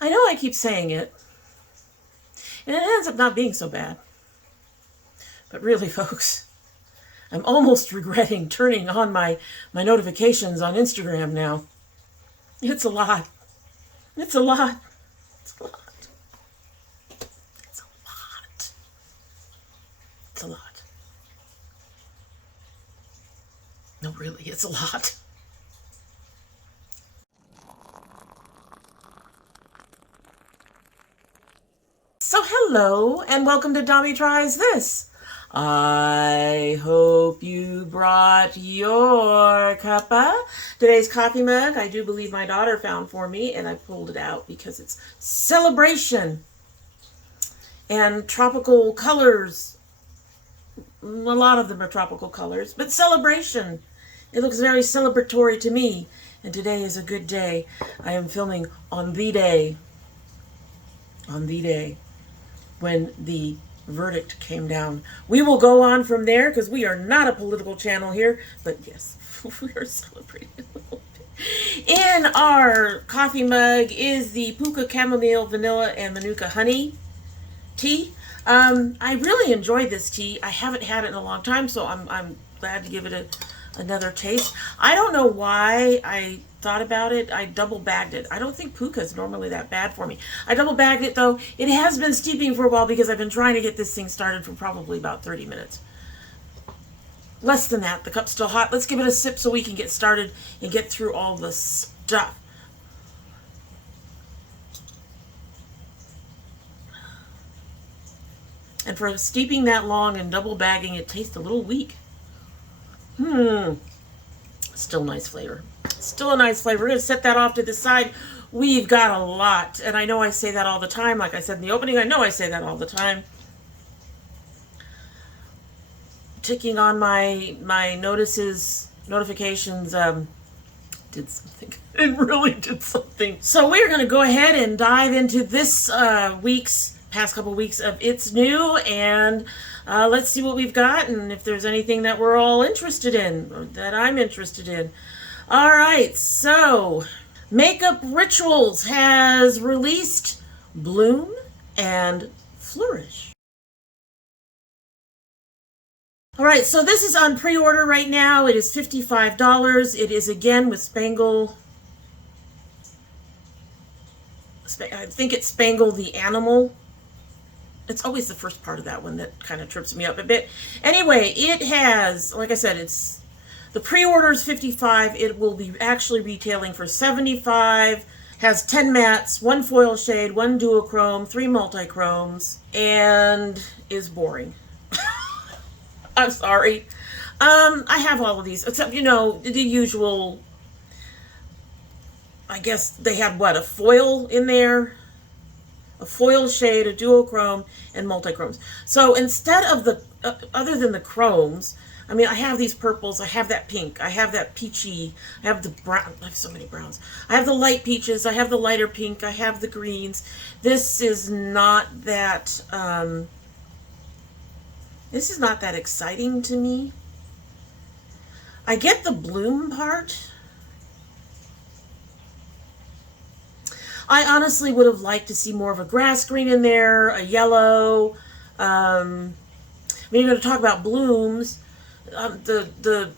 I know I keep saying it, and it ends up not being so bad. But really, folks, I'm almost regretting turning on my notifications on Instagram now. It's a lot. It's a lot. It's a lot. It's a lot. It's a lot. No, really, it's a lot. So hello, and welcome to domytriesthis. I hope you brought your cuppa. Today's coffee mug, I do believe my daughter found for me, and I pulled it out because it's celebration. And tropical colors. A lot of them are tropical colors, but celebration. It looks very celebratory to me, and today is a good day. I am filming on the day when the verdict came down. We will go on from there because we are not a political channel here, but yes, we are celebrating a little bit. In our coffee mug is the Pukka Chamomile, Vanilla, and Manuka Honey tea. I really enjoyed this tea. I haven't had it in a long time, so I'm glad to give it another taste. I don't know why I thought about it. I double bagged it. I don't think Pukka is normally that bad for me. I double bagged it though. It has been steeping for a while because I've been trying to get this thing started for probably about 30 minutes. Less than that. The cup's still hot. Let's give it a sip so we can get started and get through all the stuff. And for steeping that long and double bagging, it tastes a little weak. Still nice flavor. Still a nice flavor. We're going to set that off to the side. We've got a lot. And I know I say that all the time. Like I said in the opening, I know I say that all the time. Ticking on my notifications did something. It really did something. So we're going to go ahead and dive into this past couple weeks of It's New, and let's see what we've got and if there's anything that we're all interested in or that I'm interested in. All right, so Makeup Rituals has released Bloom and Flourish. All right, so this is on pre-order right now. It is $55. It is again with Spangle. I think it's Spangle the Animal. It's always the first part of that one that kind of trips me up a bit. Anyway, it has, like I said, it's the pre-order is $55. It will be actually retailing for $75. Has 10 mattes, 1 foil shade, 1 duochrome, 3 multichromes, and is boring. I'm sorry. I have all of these, except, you know, the usual. I guess they had, what, a foil in there? A foil shade, a duochrome, and multichromes. So instead of the, other than the chromes, I mean, I have these purples, I have that pink, I have that peachy, I have the brown, I have so many browns. I have the light peaches, I have the lighter pink, I have the greens. This is not that, exciting to me. I get the bloom part. I honestly would have liked to see more of a grass green in there, a yellow. I mean, you're going to talk about blooms. The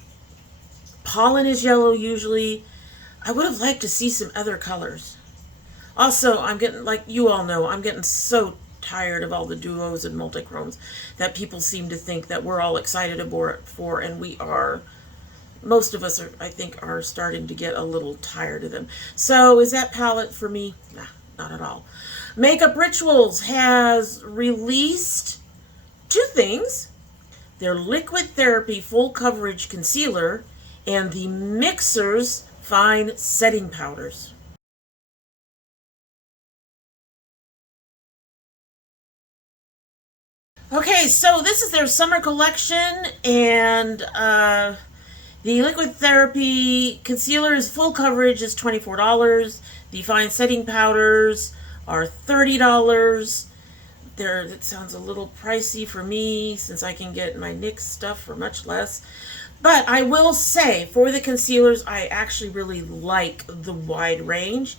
pollen is yellow usually. I would have liked to see some other colors. Also, I'm getting, like you all know, I'm getting so tired of all the duos and multichromes that people seem to think that we're all excited for, and we are. Most of us, I think, are starting to get a little tired of them. So is that palette for me? Nah, not at all. Makeup Rituals has released 2 things. Their Liquid Therapy Full Coverage Concealer and the Mixers Fine Setting Powders. Okay, so this is their summer collection, and the Liquid Therapy Concealer's full coverage is $24. The Fine Setting Powders are $30. That sounds a little pricey for me since I can get my NYX stuff for much less. But I will say, for the concealers, I actually really like the wide range.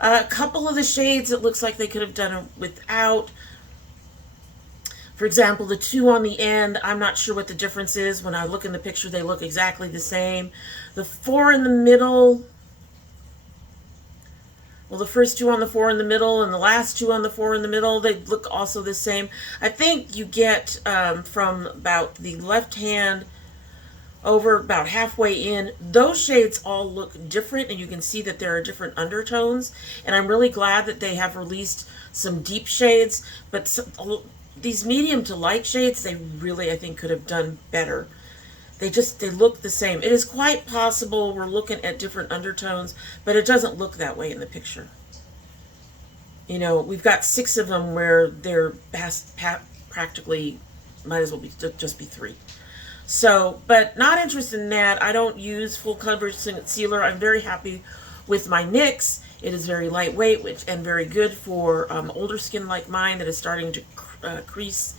A couple of the shades, it looks like they could have done it without. For example, the two on the end, I'm not sure what the difference is. When I look in the picture, they look exactly the same. The four in the middle, well, the first two on the four in the middle and the last two on the four in the middle, they look also the same. I think you get from about the left hand over about halfway in, those shades all look different, and you can see that there are different undertones. And I'm really glad that they have released some deep shades, but these medium to light shades, they really, I think, could have done better. They look the same. It is quite possible we're looking at different undertones, but it doesn't look that way in the picture. You know, we've got 6 of them where they're practically, might as well be just be 3. So, but not interested in that. I don't use full coverage concealer. I'm very happy with my NYX. It is very lightweight and very good for older skin like mine that is starting to crease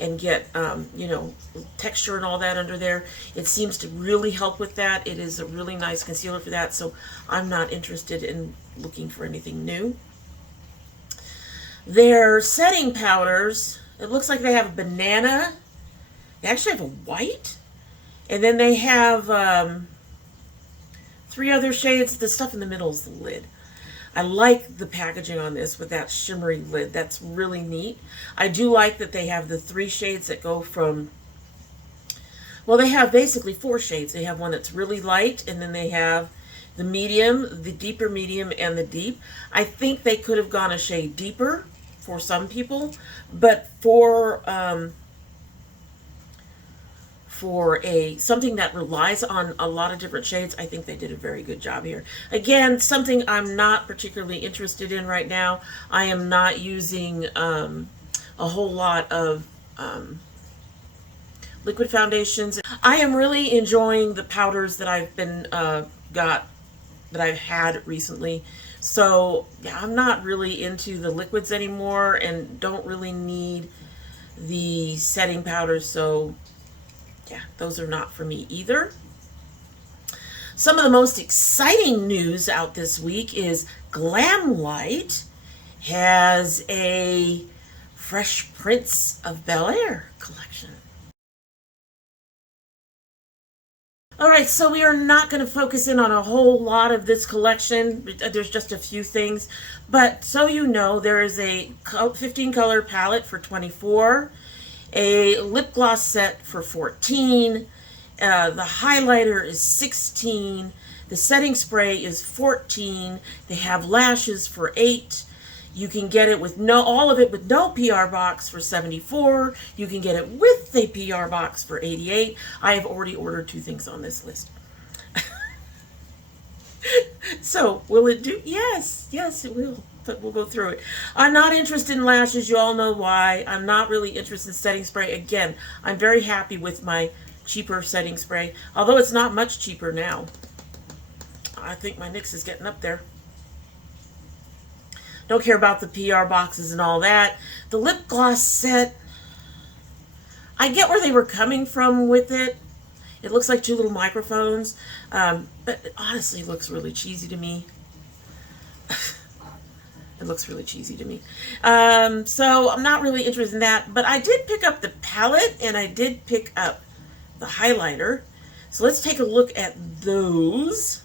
and get, you know, texture and all that under there. It seems to really help with that. It is a really nice concealer for that, so I'm not interested in looking for anything new. Their setting powders, it looks like they have a banana. They actually have a white. And then they have 3 other shades. The stuff in the middle is the lid. I like the packaging on this with that shimmery lid. That's really neat. I do like that they have the 3 shades that go from, well, they have basically 4 shades. They have one that's really light, and then they have the medium, the deeper medium, and the deep. I think they could have gone a shade deeper for some people, but for something that relies on a lot of different shades, I think they did a very good job here. Again, something I'm not particularly interested in right now. I am not using a whole lot of liquid foundations. I am really enjoying the powders that I've been that I've had recently. So yeah, I'm not really into the liquids anymore and don't really need the setting powders. So yeah, those are not for me either. Some of the most exciting news out this week is Glamlight has a Fresh Prince of Bel-Air collection. Alright, so we are not going to focus in on a whole lot of this collection. There's just a few things. But so you know, there is a 15 color palette for $24. A lip gloss set for $14. The highlighter is $16. The setting spray is $14. They have lashes for $8. You can get it with all of it with no PR box for $74. You can get it with a PR box for $88. I have already ordered 2 things on this list. So, will it do? Yes, it will. But we'll go through it. I'm not interested in lashes. You all know why. I'm not really interested in setting spray. Again, I'm very happy with my cheaper setting spray. Although it's not much cheaper now. I think my NYX is getting up there. Don't care about the PR boxes and all that. The lip gloss set, I get where they were coming from with it. It looks like 2 little microphones. But it honestly looks really cheesy to me. It looks really cheesy to me. So I'm not really interested in that. But I did pick up the palette and I did pick up the highlighter. So let's take a look at those.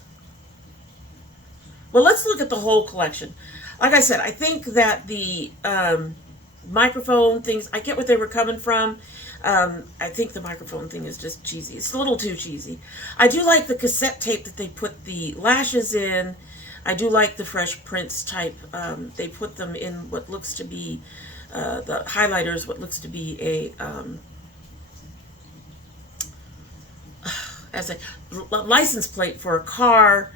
Well, let's look at the whole collection. Like I said, I think that the microphone things, I get what they were coming from. I think the microphone thing is just cheesy. It's a little too cheesy. I do like the cassette tape that they put the lashes in. I do like the Fresh Prince type. They put them in what looks to be, the highlighters, what looks to be a, as a license plate for a car.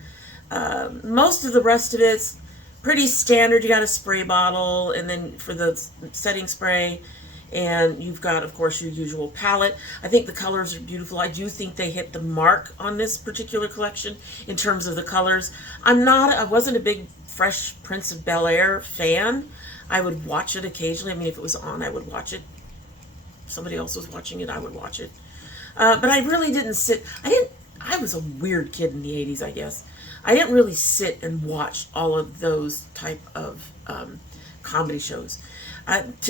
Most of the rest of it's pretty standard. You got a spray bottle, and then for the setting spray, and you've got, of course, your usual palette. I think the colors are beautiful. I do think they hit the mark on this particular collection in terms of the colors. I wasn't a big Fresh Prince of Bel-Air fan. I would watch it occasionally. I mean, if it was on, I would watch it. If somebody else was watching it, I would watch it. But I really didn't I was a weird kid in the 80s, I guess. I didn't really sit and watch all of those type of comedy shows.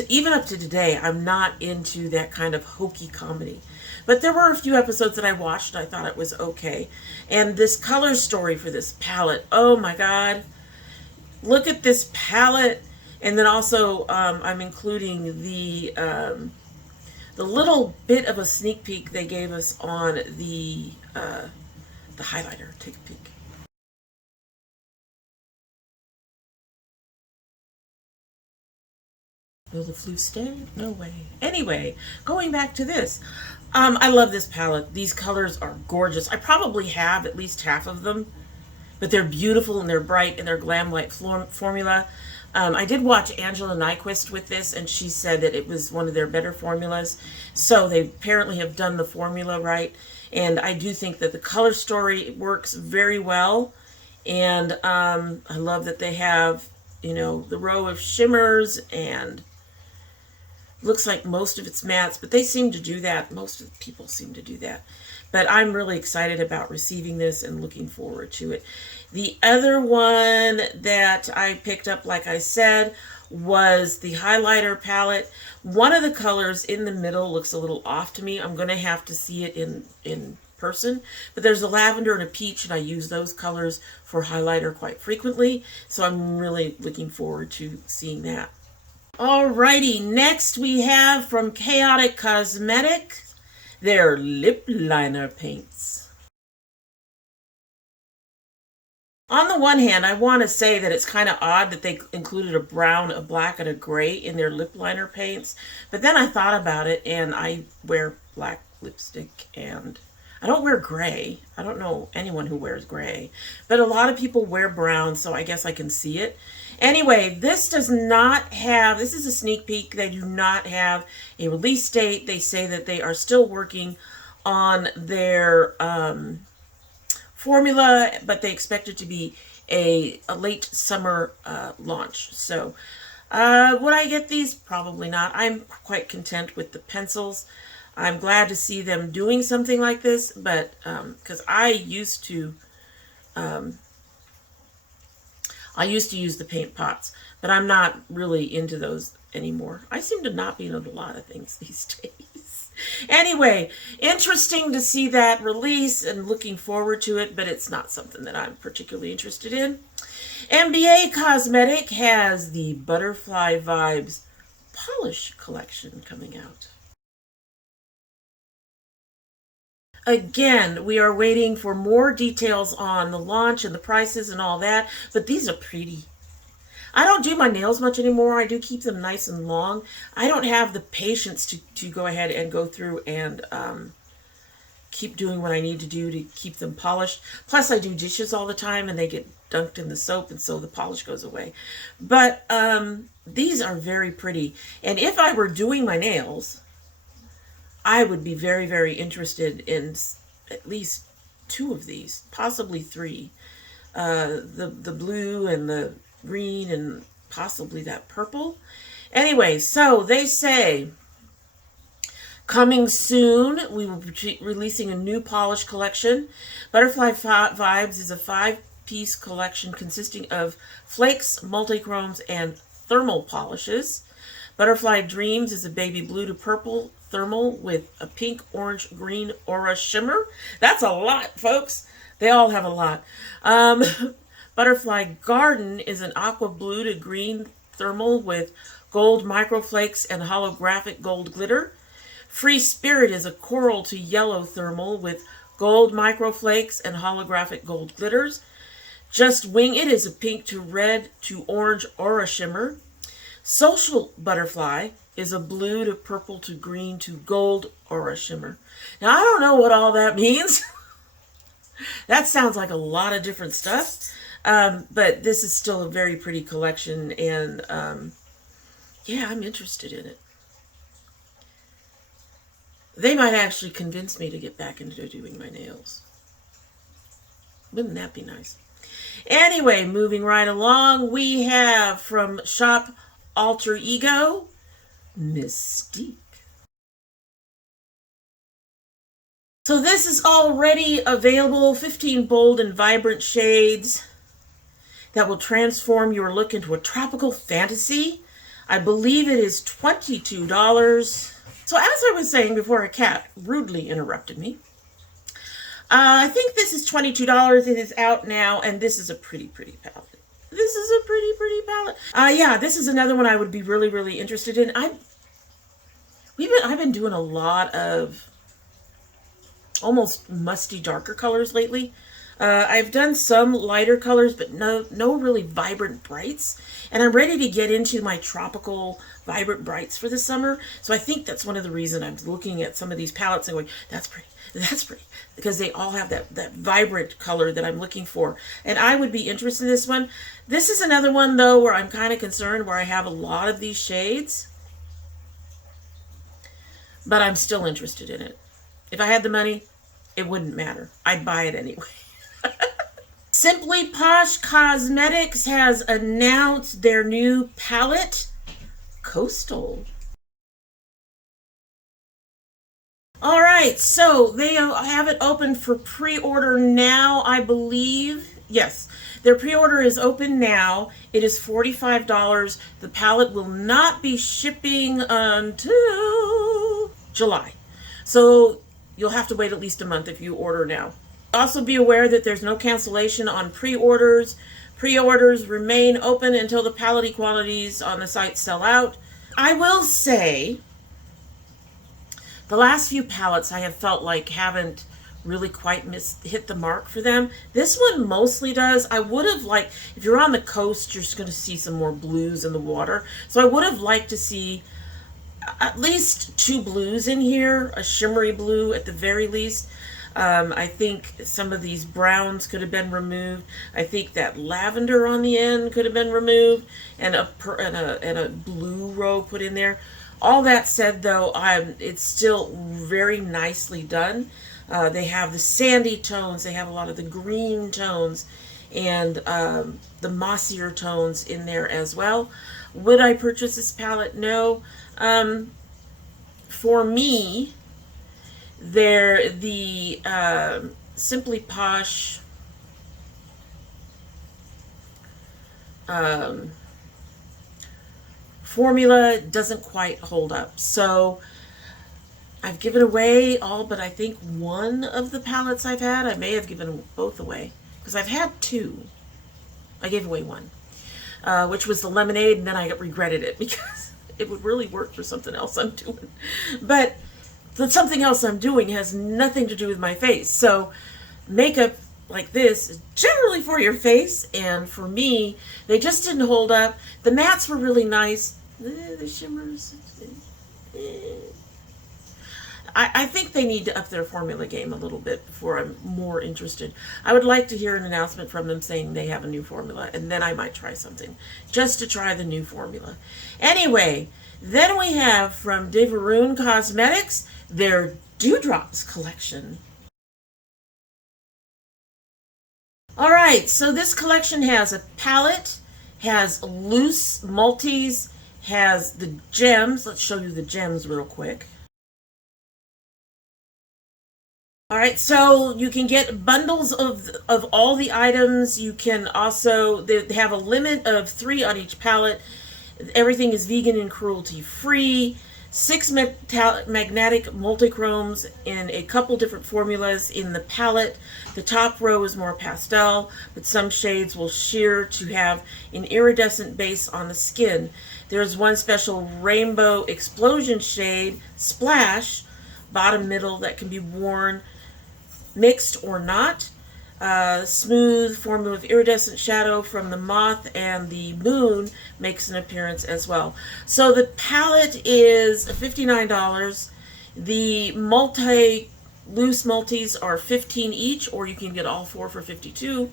Even up to today, I'm not into that kind of hokey comedy. But there were a few episodes that I watched and I thought it was okay. And this color story for this palette, oh my God. Look at this palette. And then also I'm including the little bit of a sneak peek they gave us on the highlighter. Take a peek. Will the flu stay? No way. Anyway, going back to this. I love this palette. These colors are gorgeous. I probably have at least half of them, but they're beautiful and they're bright and they're glam light formula. I did watch Angela Nyquist with this, and she said that it was one of their better formulas. So they apparently have done the formula right, and I do think that the color story works very well. And I love that they have, you know, the row of shimmers, and looks like most of it's mattes, but they seem to do that. Most of the people seem to do that. But I'm really excited about receiving this and looking forward to it. The other one that I picked up, like I said, was the highlighter palette. One of the colors in the middle looks a little off to me. I'm going to have to see it in person. But there's a lavender and a peach, and I use those colors for highlighter quite frequently. So I'm really looking forward to seeing that. Alrighty, next we have from Chaotic Cosmetics, their lip liner paints. On the one hand, I want to say that it's kind of odd that they included a brown, a black, and a gray in their lip liner paints. But then I thought about it, and I wear black lipstick, and I don't wear gray. I don't know anyone who wears gray. But a lot of people wear brown, so I guess I can see it. Anyway, this does not have, this is a sneak peek. They do not have a release date. They say that they are still working on their formula, but they expect it to be a late summer launch. So would I get these? Probably not. I'm quite content with the pencils. I'm glad to see them doing something like this, but because I used to use the paint pots, but I'm not really into those anymore. I seem to not be into a lot of things these days. Anyway, interesting to see that release and looking forward to it, but it's not something that I'm particularly interested in. MBA Cosmetic has the Butterfly Vibes Polish collection coming out. Again, we are waiting for more details on the launch and the prices and all that, but these are pretty. I don't do my nails much anymore. I do keep them nice and long. I don't have the patience to go ahead and go through and keep doing what I need to do to keep them polished. Plus, I do dishes all the time, and they get dunked in the soap, and so the polish goes away. But these are very pretty. And if I were doing my nails, I would be very, very interested in at least 2 of these, possibly 3. The blue and the green and possibly that purple. Anyway, so they say, coming soon, we will be releasing a new polish collection. Butterfly Vibes is a 5-piece collection consisting of flakes, multichromes, and thermal polishes. Butterfly Dreams is a baby blue to purple thermal with a pink, orange, green aura shimmer. That's a lot, folks. They all have a lot. Butterfly Garden is an aqua blue to green thermal with gold microflakes and holographic gold glitter. Free Spirit is a coral to yellow thermal with gold microflakes and holographic gold glitters. Just Wing It is a pink to red to orange aura shimmer. Social Butterfly is a blue to purple to green to gold aura shimmer. Now, I don't know what all that means. That sounds like a lot of different stuff. But this is still a very pretty collection, and yeah, I'm interested in it. They might actually convince me to get back into doing my nails. Wouldn't that be nice? Anyway, moving right along, we have from Shop Alter Ego, Mystique. So this is already available, 15 bold and vibrant shades that will transform your look into a tropical fantasy. I believe it is $22. So as I was saying before a cat rudely interrupted me, I think this is $22. It is out now, and this is a pretty palette. This is a pretty palette. Yeah, this is another one I would be really interested in. I've been doing a lot of almost musty darker colors lately. I've done some lighter colors, but no really vibrant brights. And I'm ready to get into my tropical vibrant brights for the summer. So I think that's one of the reasons I'm looking at some of these palettes and going, that's pretty. That's pretty. Because they all have that vibrant color that I'm looking for. And I would be interested in this one. This is another one, though, where I'm kind of concerned, where I have a lot of these shades. But I'm still interested in it. If I had the money, it wouldn't matter. I'd buy it anyway. Simply Posh Cosmetics has announced their new palette, Coastal. All right, so they have it open for pre-order now, I believe. Yes, their pre-order is open now. It is $45. The palette will not be shipping until July. So you'll have to wait at least a month if you order now. Also be aware that there's no cancellation on pre-orders. Pre-orders remain open until the palette quantities on the site sell out. I will say, the last few palettes I have felt like haven't really quite hit the mark for them. This one mostly does. I would have liked, if you're on the coast, you're just going to see some more blues in the water. So I would have liked to see at least 2 blues in here, a shimmery blue at the very least. I think some of these browns could have been removed. I think that lavender on the end could have been removed, and a blue row put in there. All that said, though, it's still very nicely done. They have the sandy tones, they have a lot of the green tones, and the mossier tones in there as well. Would I purchase this palette? No. For me, the Simply Posh formula doesn't quite hold up. So I've given away all but I think one of the palettes I've had. I may have given both away because I've had 2. I gave away one, which was the lemonade, and then I regretted it because it would really work for something else I'm doing. But the something else I'm doing has nothing to do with my face. So makeup like this is generally for your face, and for me, they just didn't hold up. The mattes were really nice. The shimmers. I think they need to up their formula game a little bit before I'm more interested. I would like to hear an announcement from them saying they have a new formula, and then I might try something, just to try the new formula. Anyway, then we have from Dewy Cosmetics, their Dewdrops collection. Alright, so this collection has a palette, has loose multis, has the gems. Let's show you the gems real quick. Alright, so you can get bundles of all the items. You can also, they have a limit of 3 on each palette. Everything is vegan and cruelty-free. 6 magnetic multichromes in a couple different formulas in the palette. The top row is more pastel, but some shades will sheer to have an iridescent base on the skin. There's one special rainbow explosion shade, Splash, bottom middle, that can be worn mixed or not. Smooth formula of iridescent shadow from the moth and the moon makes an appearance as well. So the palette is $59. The loose multis are $15 each, or you can get all 4 for $52.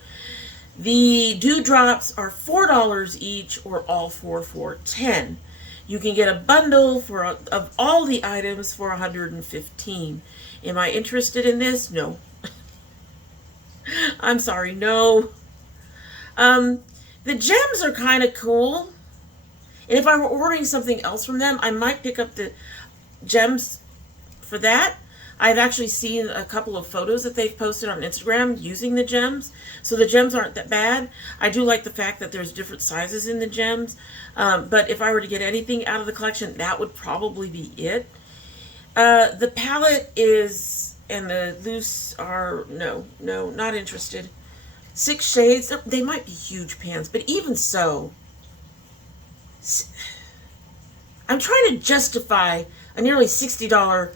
The dewdrops are $4 each, or all 4 for $10. You can get a bundle of all the items for $115. Am I interested in this? No. I'm sorry, no. The gems are kind of cool. And if I were ordering something else from them, I might pick up the gems for that. I've actually seen a couple of photos that they've posted on Instagram using the gems. So the gems aren't that bad. I do like the fact that there's different sizes in the gems. But if I were to get anything out of the collection, that would probably be it. The palette is, and the loose are, no, not interested. 6 shades. They might be huge pans, but even so, I'm trying to justify a nearly $60,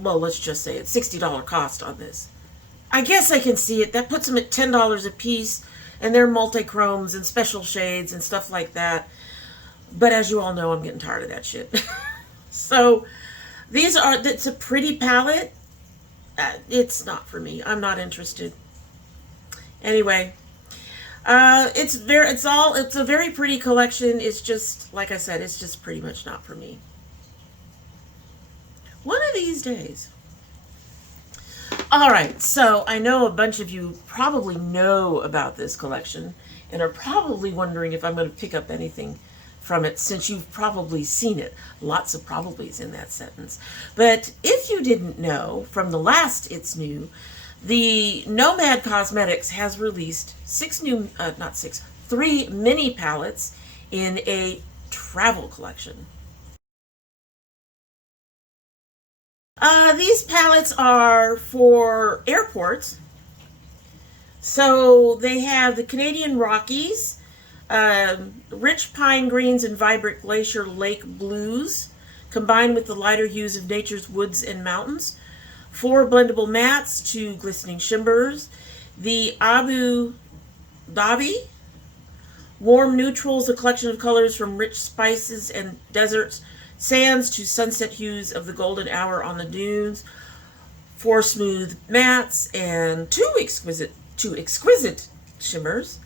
well, let's just say it's $60 cost on this. I guess I can see it. That puts them at $10 a piece, and they're multi-chromes and special shades and stuff like that. But as you all know, I'm getting tired of that shit. So it's a pretty palette. It's not for me. I'm not interested. Anyway, it's a very pretty collection. It's just, like I said, it's just pretty much not for me. One of these days. All right, so I know a bunch of you probably know about this collection and are probably wondering if I'm going to pick up anything from it, since you've probably seen it. Lots of probablys in that sentence. But if you didn't know, from the last It's New, the Nomad Cosmetics has released 3 mini palettes in a travel collection. These palettes are for airports. So they have the Canadian Rockies, rich pine greens and vibrant glacier lake blues, combined with the lighter hues of nature's woods and mountains. 4 blendable mattes, 2 glistening shimmers. The Abu Dhabi warm neutrals, a collection of colors from rich spices and deserts, sands to sunset hues of the golden hour on the dunes. 4 smooth mattes and 2 exquisite shimmers.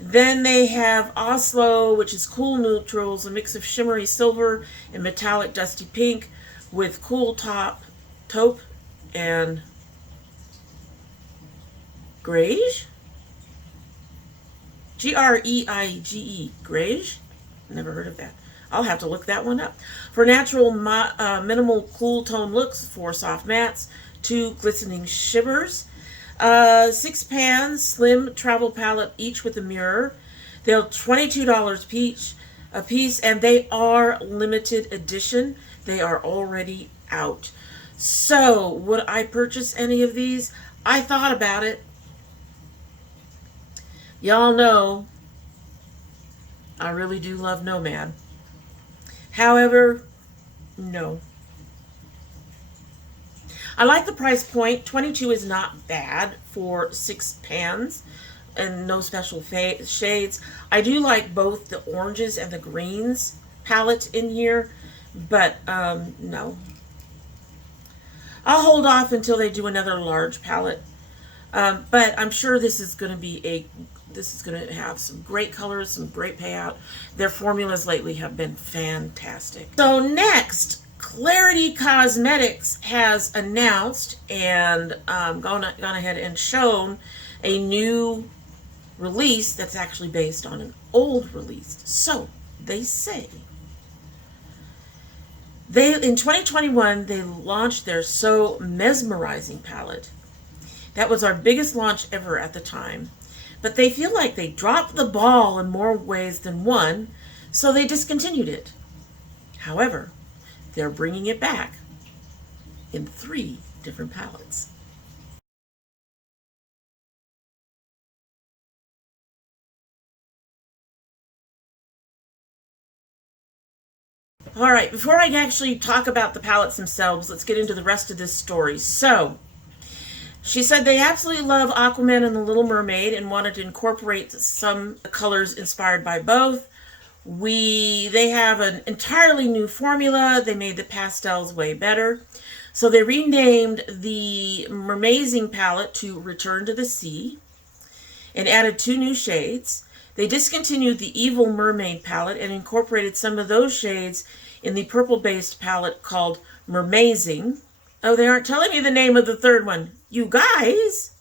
Then they have Oslo, which is cool neutrals, a mix of shimmery silver and metallic dusty pink with cool taupe and greige. Greige. Greige? Never heard of that. I'll have to look that one up. For natural minimal cool tone looks, 4 soft mattes, 2 glistening shimmers. 6 pans, slim travel palette, each with a mirror. They're $22 a piece, and they are limited edition. They are already out. So, would I purchase any of these? I thought about it. Y'all know I really do love Nomad. However, no. I like the price point. $22 is not bad for 6 pans and no special shades. I do like both the oranges and the greens palette in here, but no. I'll hold off until they do another large palette. But I'm sure this is going to have some great colors, some great payout. Their formulas lately have been fantastic. So next, Klarity Kosmetics has announced and gone ahead and shown a new release that's actually based on an old release. So they say in 2021 they launched their So Mesmerizing palette. That was our biggest launch ever at the time. But they feel like they dropped the ball in more ways than one, so they discontinued it. However, they're bringing it back in 3 different palettes. All right, before I actually talk about the palettes themselves, let's get into the rest of this story. So, she said they absolutely love Aquaman and the Little Mermaid and wanted to incorporate some colors inspired by both. They have an entirely new formula. They made the pastels way better. So they renamed the Mermaizing palette to Return to the Sea and added 2 new shades. They discontinued the Evil Mermaid palette and incorporated some of those shades in the purple-based palette called Mermaizing. Oh, they aren't telling me the name of the third one. You guys!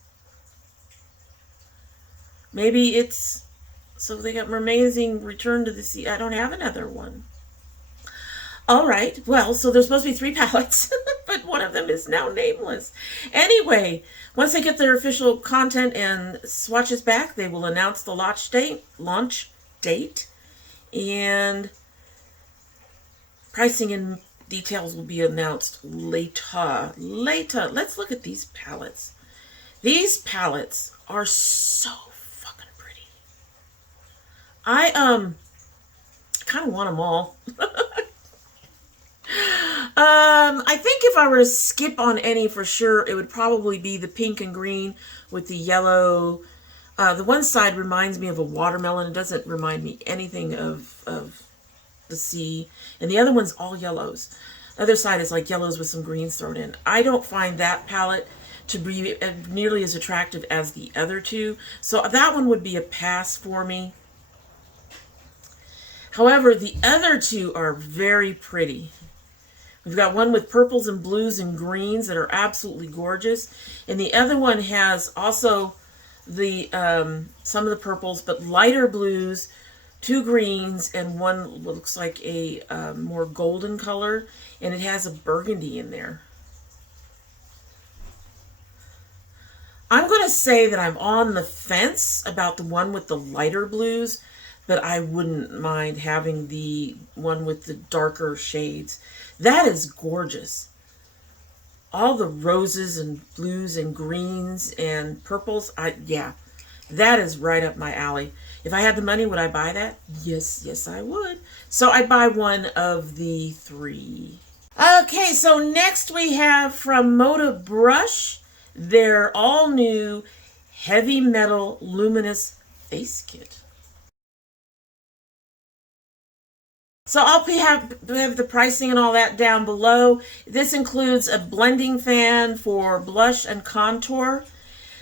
Maybe it's... So they got Mermaizing, Return to the Sea. I don't have another one. All right. Well, so there's supposed to be 3 palettes, but one of them is now nameless. Anyway, once they get their official content and swatches back, they will announce the launch date, and pricing and details will be announced later. Let's look at these palettes. These palettes are so fucking pretty. I kind of want them all. I think if I were to skip on any for sure, it would probably be the pink and green with the yellow. The one side reminds me of a watermelon. It doesn't remind me anything of the sea. And the other one's all yellows. The other side is like yellows with some greens thrown in. I don't find that palette to be nearly as attractive as the other two. So that one would be a pass for me. However, the other two are very pretty. We've got one with purples and blues and greens that are absolutely gorgeous. And the other one has also the some of the purples, but lighter blues, 2 greens, and one looks like a more golden color. And it has a burgundy in there. I'm going to say that I'm on the fence about the one with the lighter blues, but I wouldn't mind having the one with the darker shades. That is gorgeous. All the roses and blues and greens and purples, yeah, that is right up my alley. If I had the money, would I buy that? Yes, I would. So I'd buy one of the 3. Okay, so next we have from Moda Brush, their all new Heavy Metal Luminous Face Kit. So I'll have the pricing and all that down below. This includes a blending fan for blush and contour,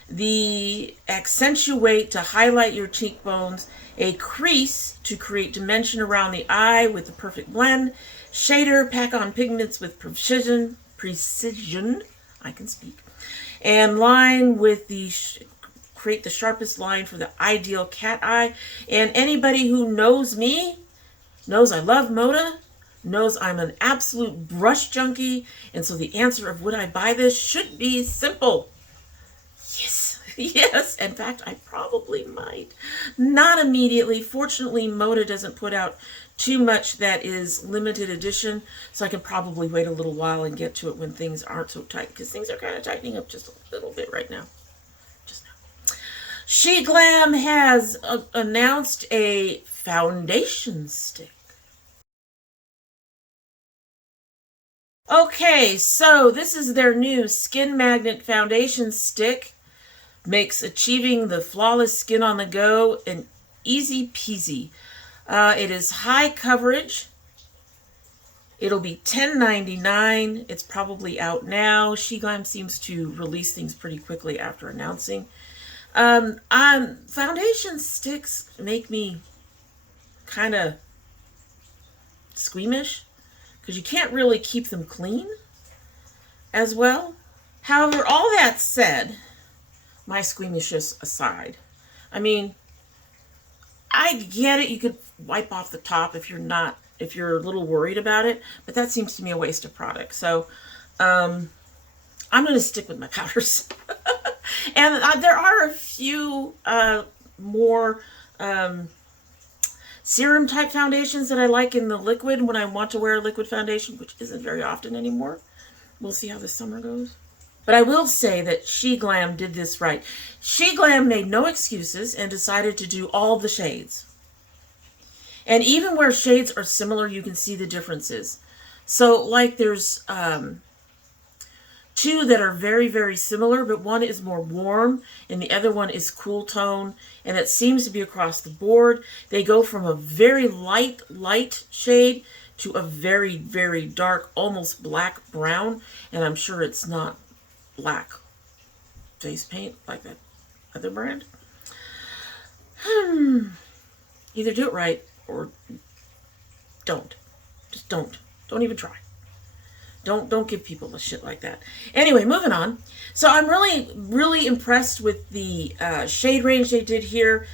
the accentuate to highlight your cheekbones, a crease to create dimension around the eye with the perfect blend, shader, pack on pigments with precision, I can speak, and line with the create the sharpest line for the ideal cat eye. And anybody who knows me knows I love Moda, knows I'm an absolute brush junkie, and so the answer of would I buy this should be simple. Yes, yes. In fact, I probably might. Not immediately. Fortunately, Moda doesn't put out too much that is limited edition, so I can probably wait a little while and get to it when things aren't so tight, because things are kind of tightening up just a little bit right now. Just now. She Glam has announced a foundation stick. Okay, so this is their new Skin Magnet Foundation Stick. Makes achieving the flawless skin on the go an easy peasy. It is high coverage. It'll be $10.99. It's probably out now. She Glam seems to release things pretty quickly after announcing. Foundation sticks make me kind of squeamish, because you can't really keep them clean as well. However, all that said, my squeamishness aside, I mean, I get it. You could wipe off the top if you're a little worried about it, but that seems to me a waste of product. So I'm going to stick with my powders. And there are a few more serum type foundations that I like in the liquid when I want to wear a liquid foundation, which isn't very often anymore. We'll see how this summer goes. But I will say that She Glam did this right. She Glam made no excuses and decided to do all the shades. And even where shades are similar, you can see the differences. So like there's 2 that are very, very similar, but one is more warm and the other one is cool tone, and it seems to be across the board. They go from a very light shade to a very, very dark, almost black brown, and I'm sure it's not black face paint like that other brand. Either do it right or don't. Just don't. Don't even try. Don't give people a shit like that. Anyway, moving on. So I'm really, really impressed with the shade range they did here.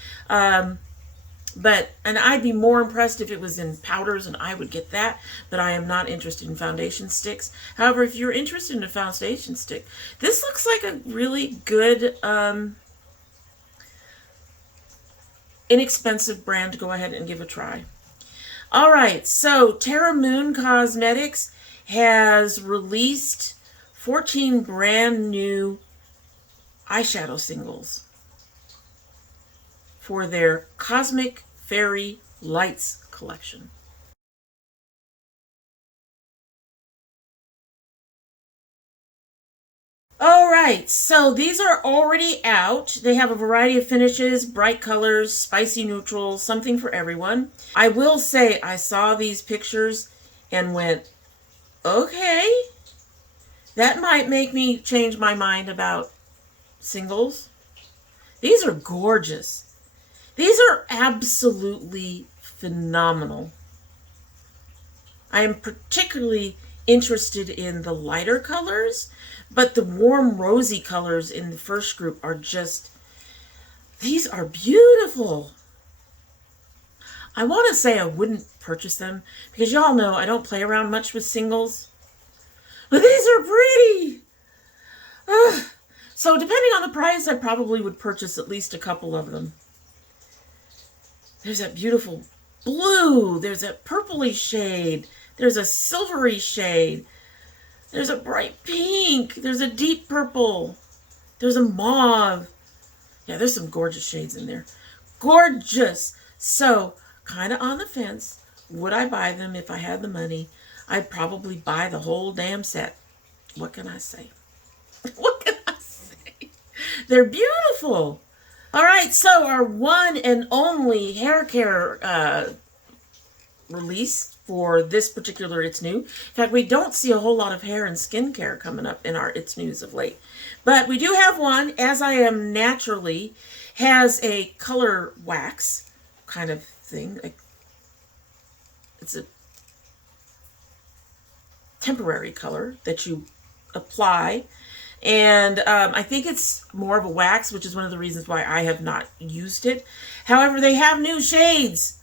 And I'd be more impressed if it was in powders, and I would get that, but I am not interested in foundation sticks. However, if you're interested in a foundation stick, this looks like a really good, inexpensive brand to go ahead and give a try. All right, so Terra Moon Cosmetics has released 14 brand new eyeshadow singles for their Cosmic Fairy Lights collection. All right, so these are already out. They have a variety of finishes, bright colors, spicy neutrals, something for everyone. I will say I saw these pictures and went, okay, that might make me change my mind about singles. These are gorgeous. These are absolutely phenomenal. I am particularly interested in the lighter colors, but the warm rosy colors in the first group are just, these are beautiful. I want to say I wouldn't purchase them because y'all know I don't play around much with singles, but these are pretty. Ugh. So depending on the price, I probably would purchase at least a couple of them. There's that beautiful blue. There's that purpley shade. There's a silvery shade. There's a bright pink. There's a deep purple. There's a mauve. Yeah, there's some gorgeous shades in there. Gorgeous. So, kind of on the fence. Would I buy them if I had the money? I'd probably buy the whole damn set. What can I say? What can I say? They're beautiful. All right, so our one and only hair care release for this particular It's New. In fact, we don't see a whole lot of hair and skincare coming up in our It's News of late. But we do have one, As I Am Naturally, has a color wax kind of thing. It's a temporary color that you apply. And I think it's more of a wax, which is one of the reasons why I have not used it. However, they have new shades.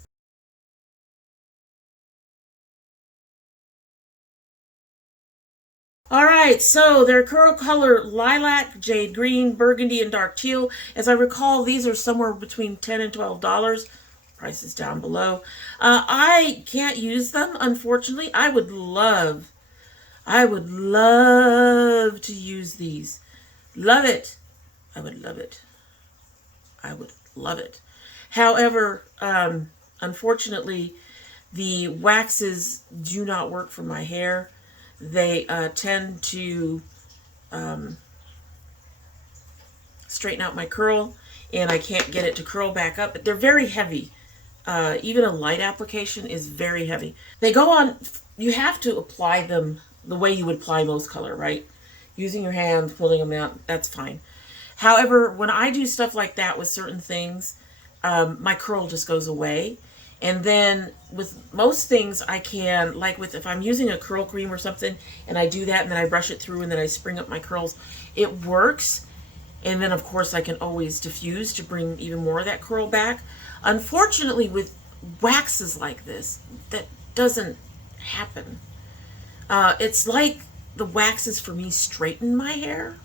All right, so their curl color lilac, jade green, burgundy, and dark teal. As I recall, these are somewhere between $10 and $12. Price is down below. I can't use them, unfortunately. I would love to use these. Love it. I would love it. I would love it. However, unfortunately, the waxes do not work for my hair. They tend to straighten out my curl, and I can't get it to curl back up. But they're very heavy. Even a light application is very heavy. They go on, you have to apply them the way you would apply most color, right? Using your hand, pulling them out, that's fine. However, when I do stuff like that with certain things, my curl just goes away. And then with most things I can, like if I'm using a curl cream or something, and I do that and then I brush it through and then I spring up my curls, it works. And then of course I can always diffuse to bring even more of that curl back. Unfortunately with waxes like this, that doesn't happen. It's like the waxes for me straighten my hair.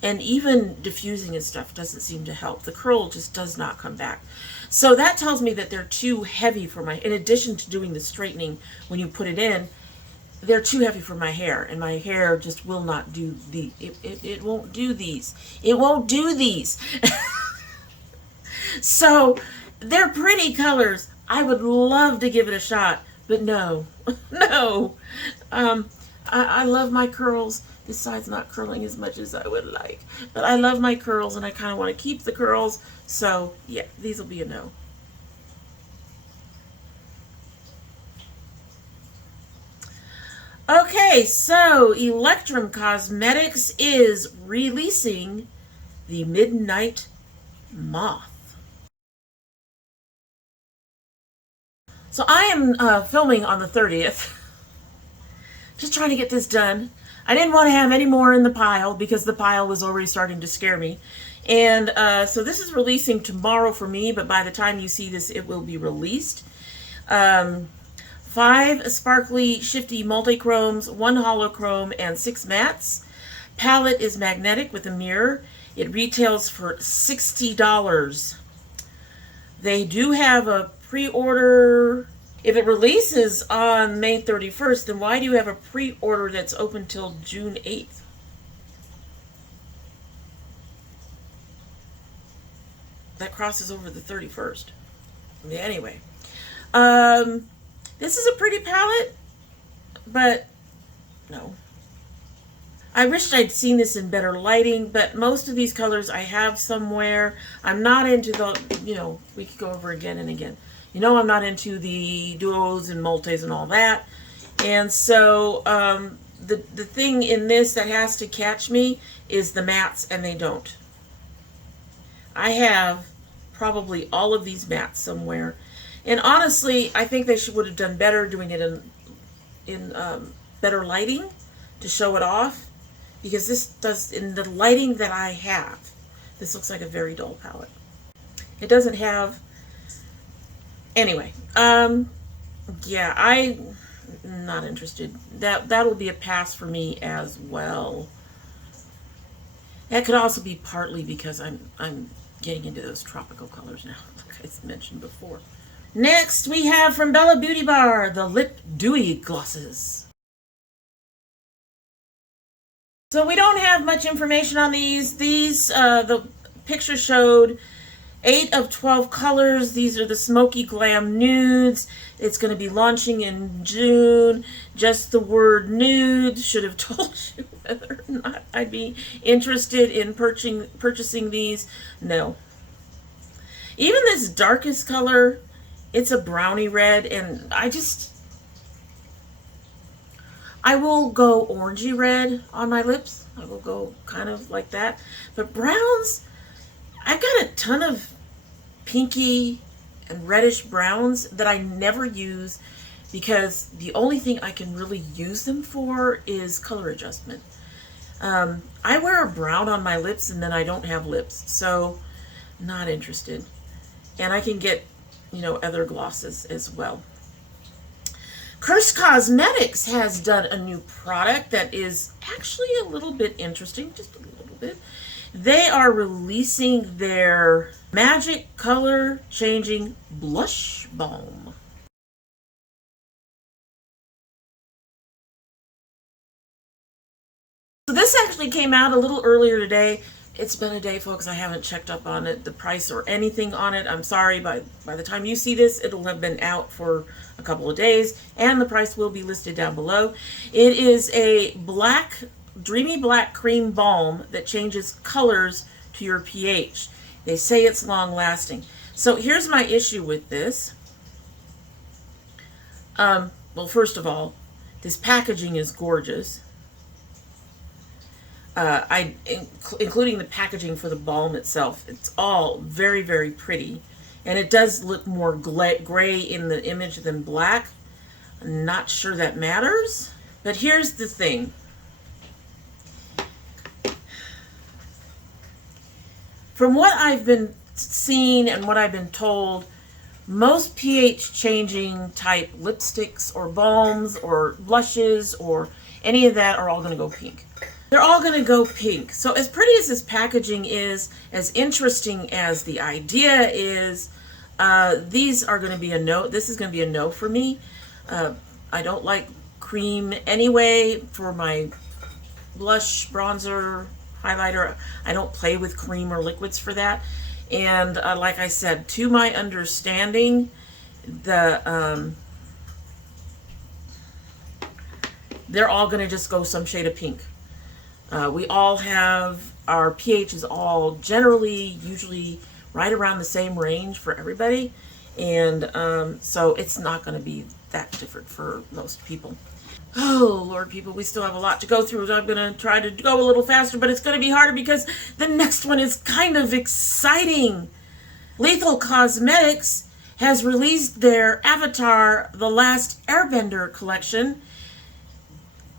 And even diffusing and stuff doesn't seem to help. The curl just does not come back. So that tells me that they're too heavy for my, in addition to doing the straightening when you put it in, they're too heavy for my hair. And my hair just will not do the, it won't do these. It won't do these. So they're pretty colors. I would love to give it a shot, but no, no. I love my curls. Besides not curling as much as I would like. But I love my curls and I kind of want to keep the curls. So yeah, these will be a no. Okay, so Electrum Cosmetics is releasing the Midnight Moth. So I am filming on the 30th. Just trying to get this done. I didn't want to have any more in the pile because the pile was already starting to scare me. And so this is releasing tomorrow for me, but by the time you see this, it will be released. 5 sparkly, shifty multi-chromes, 1 holochrome, and 6 mattes. Palette is magnetic with a mirror. It retails for $60. They do have a pre-order. If it releases on May 31st, then why do you have a pre-order that's open till June 8th? That crosses over the 31st. Anyway, this is a pretty palette, but no. I wished I'd seen this in better lighting, but most of these colors I have somewhere. I'm not into the, we could go over again and again. I'm not into the duos and multis and all that. And so the thing in this that has to catch me is the mattes, and they don't. I have probably all of these mattes somewhere. And honestly, I think they would have done better doing it in better lighting to show it off. Because this does, in the lighting that I have, this looks like a very dull palette. It doesn't have, anyway, yeah, I'm not interested. That will be a pass for me as well. That could also be partly because I'm getting into those tropical colors now, like I mentioned before. Next, we have from Bellabeautebar, the Lip Dewy Glosses. So we don't have much information on these. The picture showed 8 of 12 colors. These are the Smoky Glam Nudes. It's going to be launching in June. Just the word nude should have told you whether or not I'd be interested in purchasing these. No. Even this darkest color, it's a brownie red, and I will go orangey red on my lips. I will go kind of like that. But browns, I've got a ton of pinky and reddish browns that I never use because the only thing I can really use them for is color adjustment. I wear a brown on my lips and then I don't have lips, so not interested. And I can get, other glosses as well. Kosmetics has done a new product that is actually a little bit interesting, just a little bit. They are releasing their Magic Color Changing Blush Balm. So this actually came out a little earlier today. It's been a day, folks. I haven't checked up on it, the price or anything on it. I'm sorry. By the time you see this, it'll have been out for a couple of days, and the price will be listed down below. It is a dreamy black cream balm that changes colors to your pH. They say it's long lasting. So here's my issue with this. Well, first of all, this packaging is gorgeous. Including the packaging for the balm itself. It's all very, very pretty. And it does look more gray in the image than black. I'm not sure that matters. But here's the thing. From what I've been seeing and what I've been told, most pH changing type lipsticks or balms or blushes or any of that are all going to go pink. They're all going to go pink. So as pretty as this packaging is, as interesting as the idea is, these are going to be a no. This is going to be a no for me. I don't like cream anyway for my blush, bronzer, highlighter. I don't play with cream or liquids for that. And like I said, to my understanding, they're all going to just go some shade of pink. We all have, our pH is all generally, usually right around the same range for everybody. And so it's not going to be that different for most people. Oh, Lord, people, we still have a lot to go through. I'm going to try to go a little faster, but it's going to be harder because the next one is kind of exciting. Lethal Cosmetics has released their Avatar: The Last Airbender collection.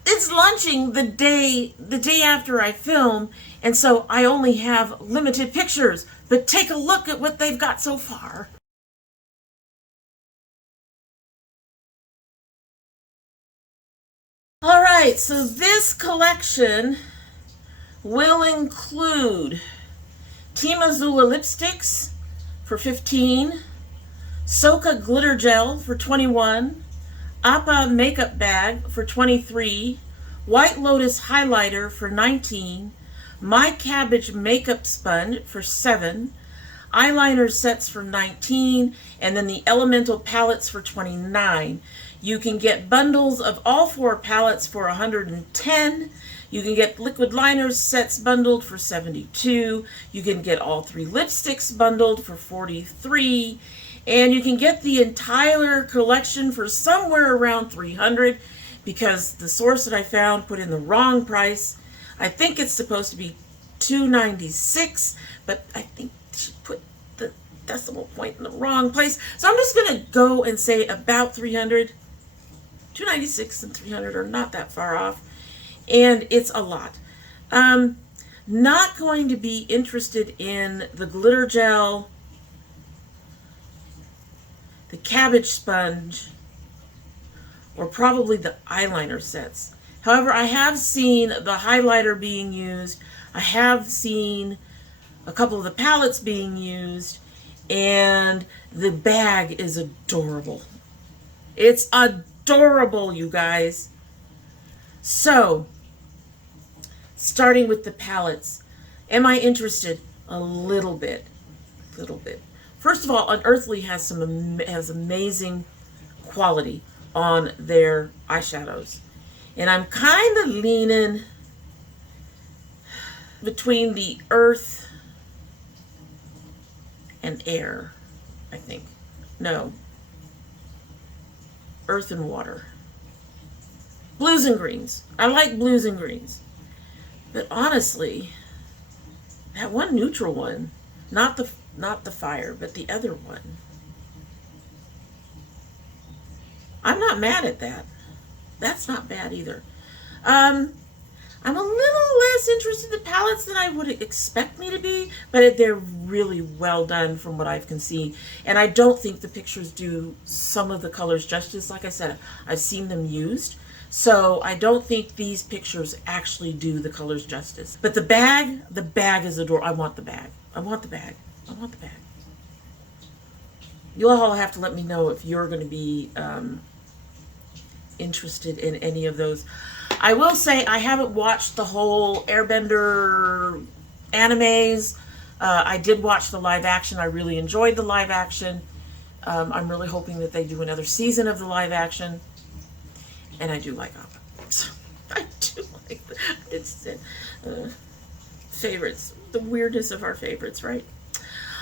it's launching the day after I film, and so I only have limited pictures. But take a look at what they've got so far. All right, so this collection will include Team Azula lipsticks for $15, Soka glitter gel for $21, Appa makeup bag for $23, White Lotus highlighter for $19, My Cabbage makeup sponge for $7, eyeliner sets for $19, and then the Elemental palettes for $29. You can get bundles of all 4 palettes for $110. You can get liquid liners sets bundled for $72. You can get all 3 lipsticks bundled for $43. And you can get the entire collection for somewhere around $300, because the source that I found put in the wrong price. I think it's supposed to be $296, but I think she put the decimal point in the wrong place. So I'm just going to go and say about $300. $296 and $300 are not that far off, and it's a lot. Not going to be interested in the glitter gel, the cabbage sponge, or probably the eyeliner sets. However, I have seen the highlighter being used. I have seen a couple of the palettes being used, and the bag is adorable. It's adorable, you guys. So, starting with the palettes, am I interested? A little bit. First of all, Unearthly has amazing quality on their eyeshadows, and I'm kind of leaning between the earth and air, I think. No. Earth and water. Blues and greens. I like blues and greens. But honestly, that one neutral one, not the fire, but the other one, I'm not mad at that. That's not bad either. I'm a little less interested in the palettes than I would expect me to be, but they're really well done from what I can see. And I don't think the pictures do some of the colors justice. Like I said, I've seen them used, so I don't think these pictures actually do the colors justice. But the bag is adorable. I want the bag. You all have to let me know if you're going to be interested in any of those. I will say I haven't watched the whole Airbender animes. I did watch the live action. I really enjoyed the live action. I'm really hoping that they do another season of the live action. And I do like Appa. So, I do like it's favorites. The weirdness of our favorites, right?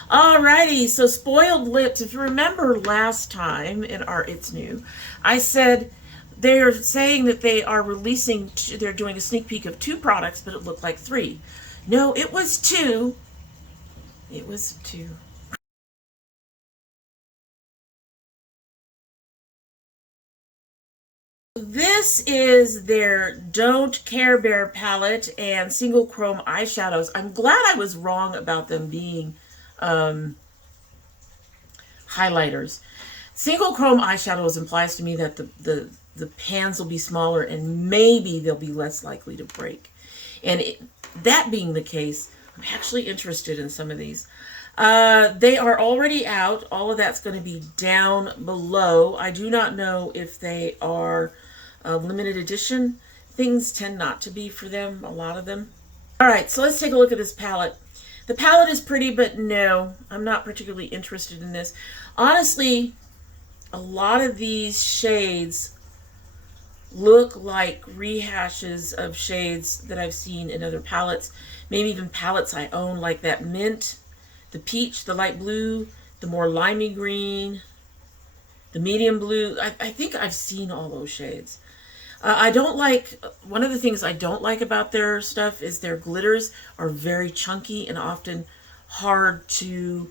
Alrighty, so Spoiled Lips. If you remember last time in our It's New, I said they're saying that they are releasing, they're doing a sneak peek of 2 products, but it looked like 3. No, it was 2. It was 2. This is their Don't Care Bear palette and single chrome eyeshadows. I'm glad I was wrong about them being highlighters. Single chrome eyeshadows implies to me that the pans will be smaller and maybe they'll be less likely to break. And that being the case, I'm actually interested in some of these. They are already out. All of that's going to be down below. I do not know if they are limited edition. Things tend not to be for them, a lot of them. Alright, so let's take a look at this palette. The palette is pretty, but no, I'm not particularly interested in this. Honestly, a lot of these shades look like rehashes of shades that I've seen in other palettes. Maybe even palettes I own, like that mint, the peach, the light blue, the more limey green, the medium blue. I think I've seen all those shades. I don't like, one of the things I don't like about their stuff is their glitters are very chunky and often hard to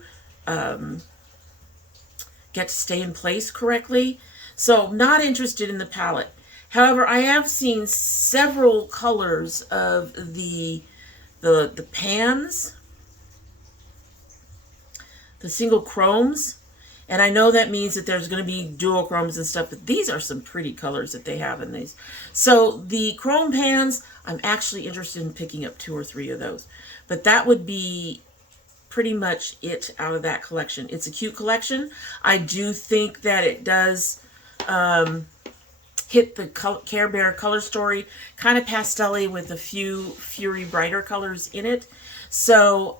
get to stay in place correctly. So not interested in the palette. However, I have seen several colors of the pans, the single chromes. And I know that means that there's going to be dual chromes and stuff, but these are some pretty colors that they have in these. So the chrome pans, I'm actually interested in picking up 2 or 3 of those. But that would be pretty much it out of that collection. It's a cute collection. I do think that it does hit the Care Bear color story, kind of pastel-y with a few Fury brighter colors in it. So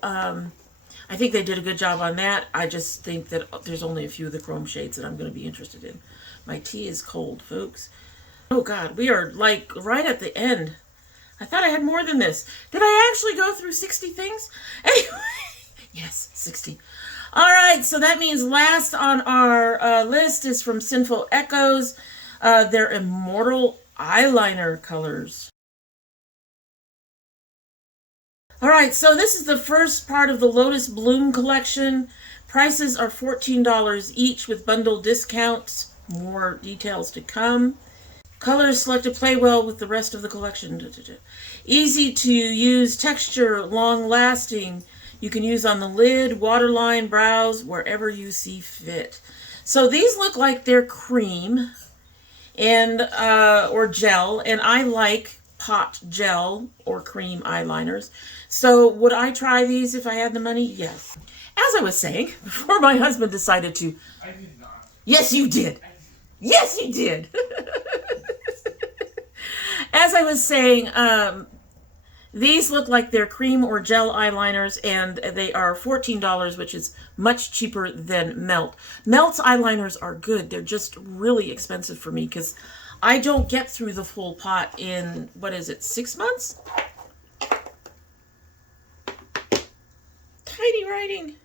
I think they did a good job on that. I just think that there's only a few of the chrome shades that I'm going to be interested in. My tea is cold, folks. Oh God, we are like right at the end. I thought I had more than this. Did I actually go through 60 things? Anyway, yes, 60. All right, so that means last on our list is from Sinful Echoes. Their Immortal eyeliner colors. All right, so this is the first part of the Lotus Bloom collection. Prices are $14 each with bundle discounts. More details to come. Colors selected play well with the rest of the collection. Easy to use texture, long lasting. You can use on the lid, waterline, brows, wherever you see fit. So these look like they're cream and or gel, and I like pot gel or cream eyeliners. So would I try these if I had the money? Yes. As I was saying, before my husband decided to... I did not. Yes, you did. Yes, you did. As I was saying, these look like they're cream or gel eyeliners, and they are $14, which is much cheaper than Melt. Melt's eyeliners are good. They're just really expensive for me because I don't get through the full pot in, 6 months? Tiny writing.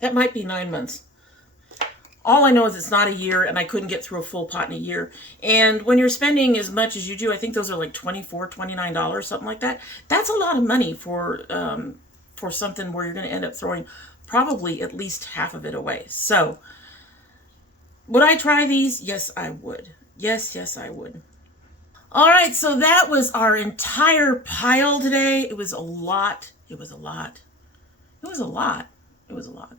That might be 9 months. All I know is it's not a year, and I couldn't get through a full pot in a year. And when you're spending as much as you do, I think those are like $24, $29, something like that. That's a lot of money for something where you're going to end up throwing probably at least half of it away. So, would I try these? Yes, I would. Yes, I would. All right, so that was our entire pile today. It was a lot. It was a lot. It was a lot. It was a lot.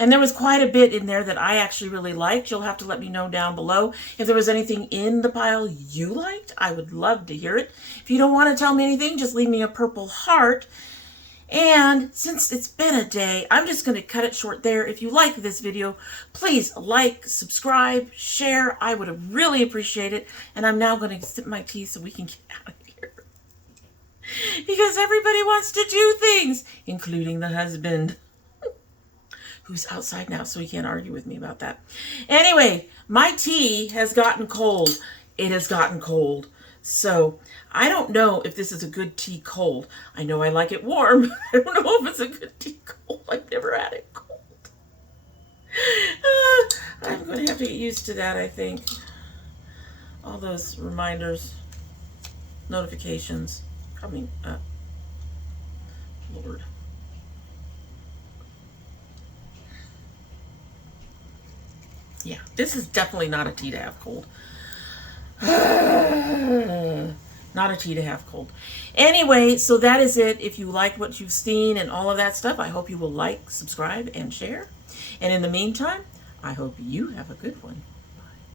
And there was quite a bit in there that I actually really liked. You'll have to let me know down below if there was anything in the pile you liked. I would love to hear it. If you don't want to tell me anything, just leave me a purple heart. And since it's been a day, I'm just going to cut it short there. If you like this video, please like, subscribe, share. I would really appreciate it. And I'm now going to sip my tea so we can get out of here. Because everybody wants to do things, including the husband, who's outside now, so he can't argue with me about that. Anyway, my tea has gotten cold. It has gotten cold. So I don't know if this is a good tea cold. I know I like it warm. I don't know if it's a good tea cold. I've never had it cold. I'm going to have to get used to that, I think. All those reminders, notifications coming up. Lord. Yeah, this is definitely not a tea to have cold. Not a tea to have cold. Anyway, so that is it. If you like what you've seen and all of that stuff, I hope you will like, subscribe, and share. And in the meantime, I hope you have a good one.